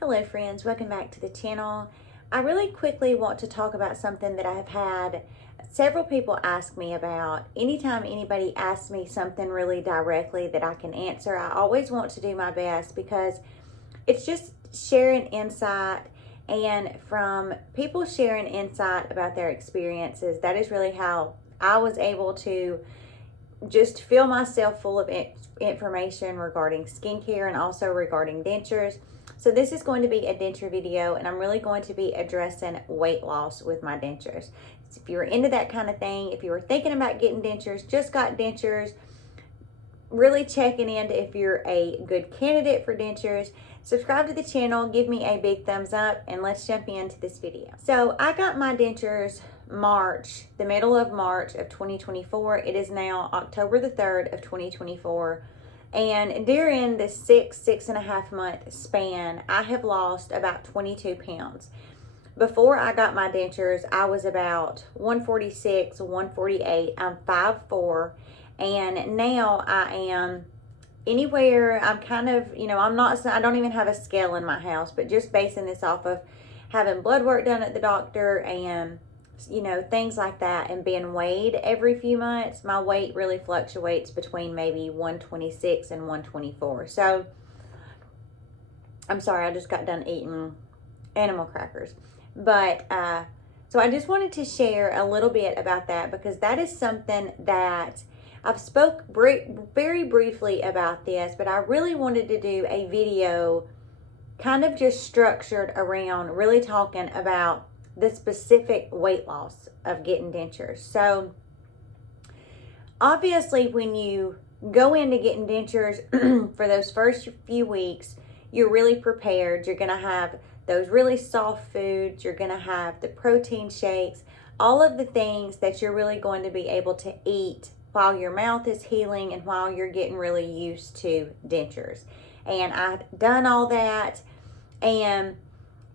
Hello friends, welcome back to the channel. I really quickly want to talk about something that I have had several people ask me about. Anytime anybody asks me something really directly that I can answer, I always want to do my best because it's just sharing insight, and from people sharing insight about their experiences, that is really how I was able to just fill myself full of information regarding skincare and also regarding dentures. So this is going to be a denture video, and I'm really going to be addressing weight loss with my dentures. So if you're into that kind of thing, if you were thinking about getting dentures, just got dentures, really checking into if you're a good candidate for dentures, subscribe to the channel, give me a big thumbs up, and let's jump into this video. So I got my dentures the middle of March of 2024. It is now October the 3rd of 2024. And during the six and a half month span, I have lost about 22 pounds. Before I got my dentures, I was about 146, 148. I'm 5'4", and now I am anywhere. I'm kind of, I don't even have a scale in my house, but just basing this off of having blood work done at the doctor and things like that, and being weighed every few months, my weight really fluctuates between maybe 126 and 124. So I'm sorry, I just got done eating animal crackers. But so I just wanted to share a little bit about that, because that is something that I've spoke very briefly about this, but I really wanted to do a video kind of just structured around really talking about the specific weight loss of getting dentures. So obviously when you go into getting dentures for those first few weeks, you're really prepared. You're gonna have those really soft foods, you're gonna have the protein shakes, all of the things that you're really going to be able to eat while your mouth is healing and while you're getting really used to dentures. And I've done all that, and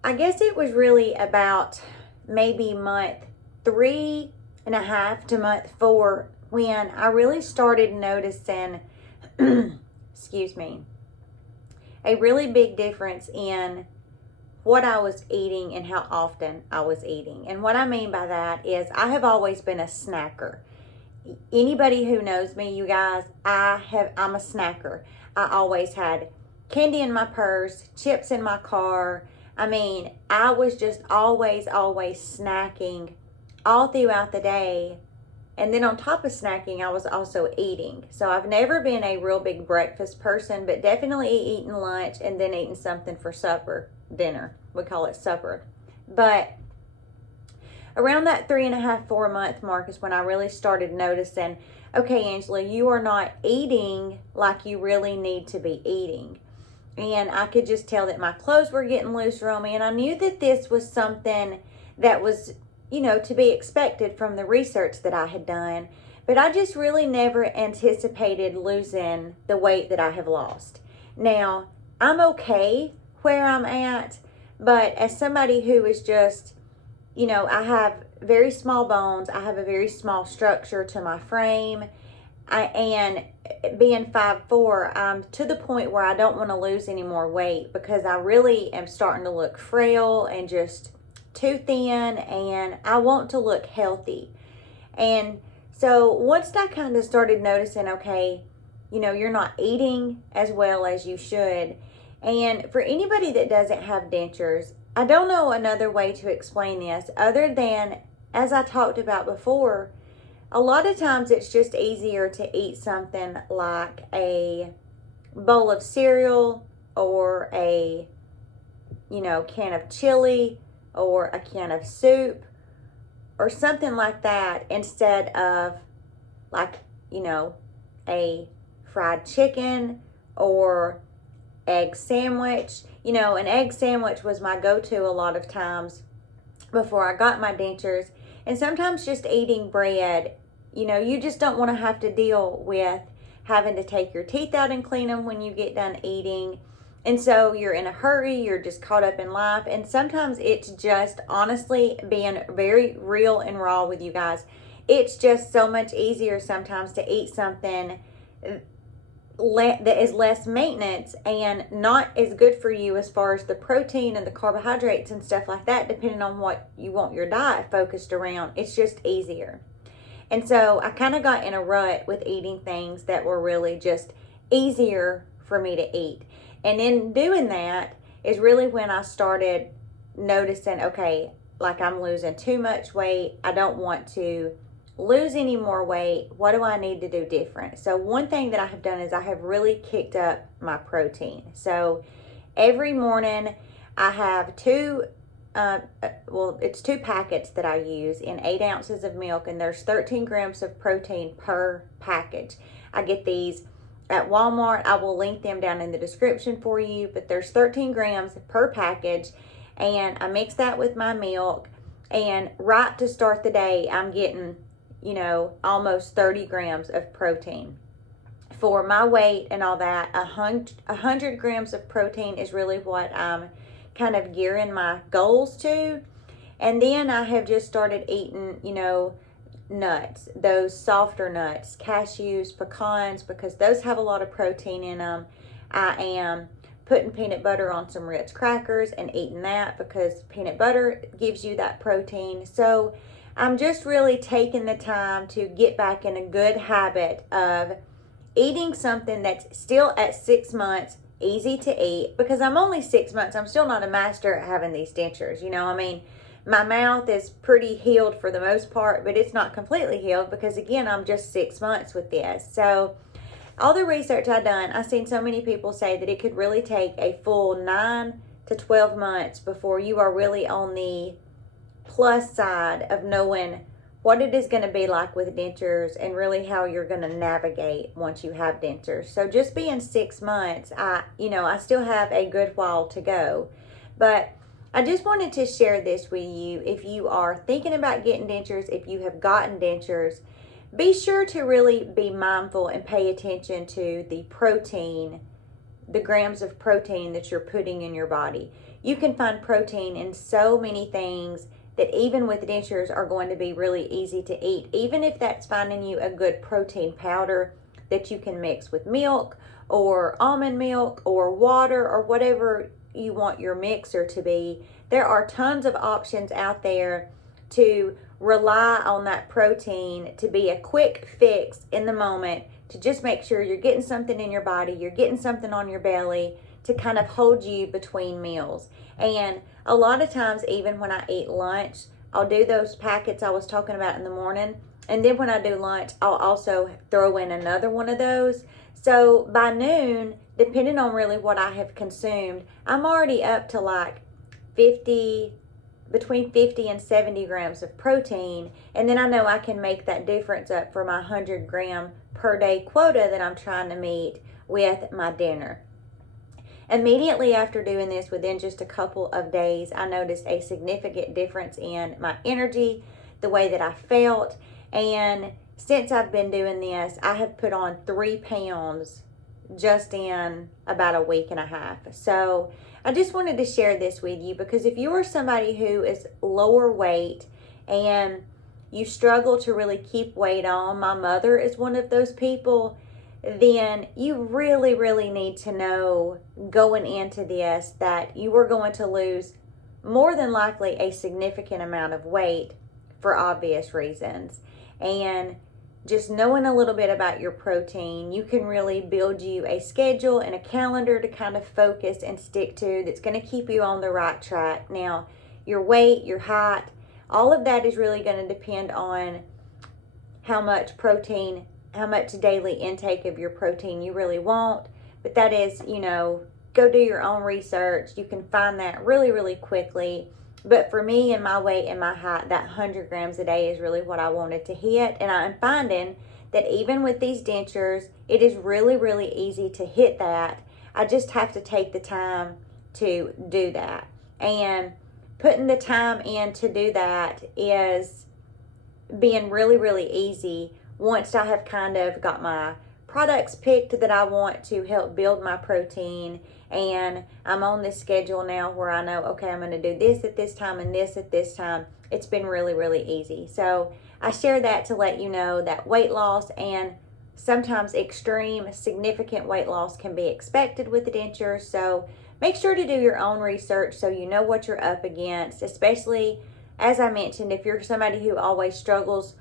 I guess it was really about maybe month 3.5 to month 4 when I really started noticing, excuse me, a really big difference in what I was eating and how often I was eating. And what I mean by that is I have always been a snacker. Anybody who knows me, you guys, I'm a snacker. I always had candy in my purse, chips in my car. I mean, I was just always snacking all throughout the day. And then on top of snacking, I was also eating. So I've never been a real big breakfast person, but definitely eating lunch and then eating something for supper, dinner. We call it supper. But around that 3.5, 4 month mark is when I really started noticing, okay, Angela, you are not eating like you really need to be eating. And I could just tell that my clothes were getting looser on me. And I knew that this was something that was, to be expected from the research that I had done. But I just really never anticipated losing the weight that I have lost. Now, I'm okay where I'm at, but as somebody who is just, I have very small bones, I have a very small structure to my frame, and being 5'4", I'm to the point where I don't want to lose any more weight, because I really am starting to look frail and just too thin, and I want to look healthy. And so once I kind of started noticing, okay, you're not eating as well as you should. And for anybody that doesn't have dentures, I don't know another way to explain this other than, as I talked about before, a lot of times it's just easier to eat something like a bowl of cereal or a, can of chili or a can of soup or something like that, instead of like, a fried chicken or egg sandwich. An egg sandwich was my go-to a lot of times before I got my dentures. And sometimes just eating bread, you just don't want to have to deal with having to take your teeth out and clean them when you get done eating. And so you're in a hurry, you're just caught up in life. And sometimes it's just, honestly, being very real and raw with you guys, it's just so much easier sometimes to eat something that is less maintenance and not as good for you as far as the protein and the carbohydrates and stuff like that, depending on what you want your diet focused around. It's just easier. And so I kind of got in a rut with eating things that were really just easier for me to eat. And in doing that is really when I started noticing, okay, like I'm losing too much weight. I don't want to lose any more weight. What do I need to do different? So one thing that I have done is I have really kicked up my protein. So every morning I have it's 2 packets that I use in 8 ounces of milk, and there's 13 grams of protein per package. I get these at Walmart. I will link them down in the description for you, but there's 13 grams per package, and I mix that with my milk, and right to start the day, I'm getting, almost 30 grams of protein. For my weight and all that, 100 grams of protein is really what I'm kind of gearing my goals to. And then I have just started eating, nuts, those softer nuts, cashews, pecans, because those have a lot of protein in them. I am putting peanut butter on some Ritz crackers and eating that because peanut butter gives you that protein. So I'm just really taking the time to get back in a good habit of eating something that's still at 6 months easy to eat, because I'm only 6 months. I'm still not a master at having these dentures. My mouth is pretty healed for the most part, but it's not completely healed because, again, I'm just 6 months with this. So all the research I've done, I've seen so many people say that it could really take a full 9 to 12 months before you are really on the plus side of knowing what it is going to be like with dentures and really how you're going to navigate once you have dentures. So just being 6 months, I still have a good while to go. But I just wanted to share this with you. If you are thinking about getting dentures, if you have gotten dentures, be sure to really be mindful and pay attention to the protein, the grams of protein that you're putting in your body. You can find protein in so many things that even with dentures are going to be really easy to eat, even if that's finding you a good protein powder that you can mix with milk or almond milk or water or whatever you want your mixer to be. There are tons of options out there to rely on that protein to be a quick fix in the moment, to just make sure you're getting something in your body, you're getting something on your belly to kind of hold you between meals. And a lot of times, even when I eat lunch, I'll do those packets I was talking about in the morning. And then when I do lunch, I'll also throw in another one of those. So by noon, depending on really what I have consumed, I'm already up to like between 50 and 70 grams of protein. And then I know I can make that difference up for my 100 gram per day quota that I'm trying to meet with my dinner. Immediately after doing this, within just a couple of days, I noticed a significant difference in my energy, the way that I felt. And since I've been doing this, I have put on 3 pounds just in about a week and a half. So I just wanted to share this with you, because if you are somebody who is lower weight and you struggle to really keep weight on, my mother is one of those people, then you really, really need to know going into this that you are going to lose more than likely a significant amount of weight for obvious reasons. And just knowing a little bit about your protein, you can really build you a schedule and a calendar to kind of focus and stick to that's going to keep you on the right track. Now, your weight, your height, all of that is really going to depend on how much protein, how much daily intake of your protein you really want. But that is, go do your own research. You can find that really, really quickly. But for me and my weight and my height, that 100 grams a day is really what I wanted to hit. And I'm finding that even with these dentures, it is really, really easy to hit that. I just have to take the time to do that. And putting the time in to do that is being really, really easy once I have kind of got my products picked that I want to help build my protein, and I'm on this schedule now where I know, okay, I'm going to do this at this time and this at this time. It's been really, really easy. So I share that to let you know that weight loss and sometimes extreme, significant weight loss can be expected with the denture. So make sure to do your own research so you know what you're up against, especially, as I mentioned, if you're somebody who already struggles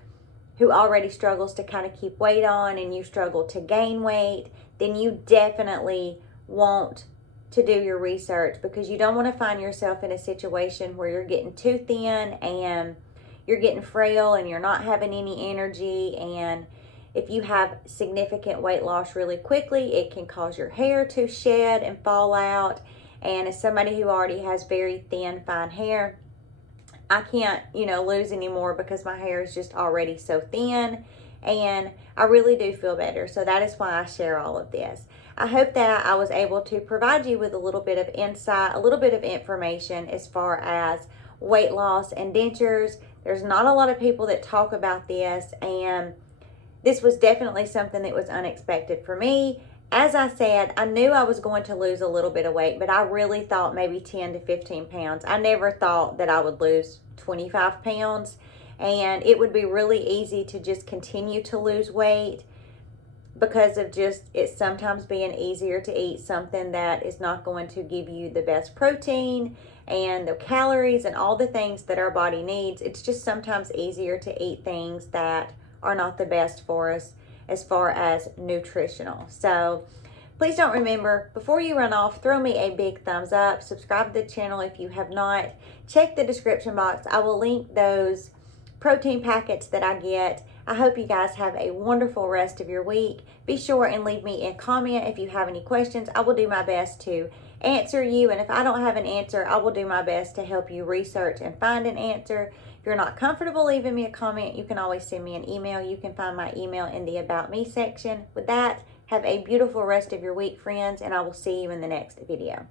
to kind of keep weight on and you struggle to gain weight, then you definitely want to do your research, because you don't want to find yourself in a situation where you're getting too thin and you're getting frail and you're not having any energy. And if you have significant weight loss really quickly, it can cause your hair to shed and fall out. And as somebody who already has very thin, fine hair, I can't, lose anymore because my hair is just already so thin, and I really do feel better. So that is why I share all of this. I hope that I was able to provide you with a little bit of insight, a little bit of information as far as weight loss and dentures. There's not a lot of people that talk about this, and this was definitely something that was unexpected for me. As I said, I knew I was going to lose a little bit of weight, but I really thought maybe 10 to 15 pounds. I never thought that I would lose 25 pounds, and it would be really easy to just continue to lose weight because of just it sometimes being easier to eat something that is not going to give you the best protein and the calories and all the things that our body needs. It's just sometimes easier to eat things that are not the best for us as far as nutritional. So please don't remember, before you run off, throw me a big thumbs up. Subscribe to the channel if you have not. Check the description box. I will link those protein packets that I get. I hope you guys have a wonderful rest of your week. Be sure and leave me a comment if you have any questions. I will do my best to answer you, and if I don't have an answer, I will do my best to help you research and find an answer. If you're not comfortable leaving me a comment, you can always send me an email. You can find my email in the About Me section. With that, have a beautiful rest of your week, friends, and I will see you in the next video.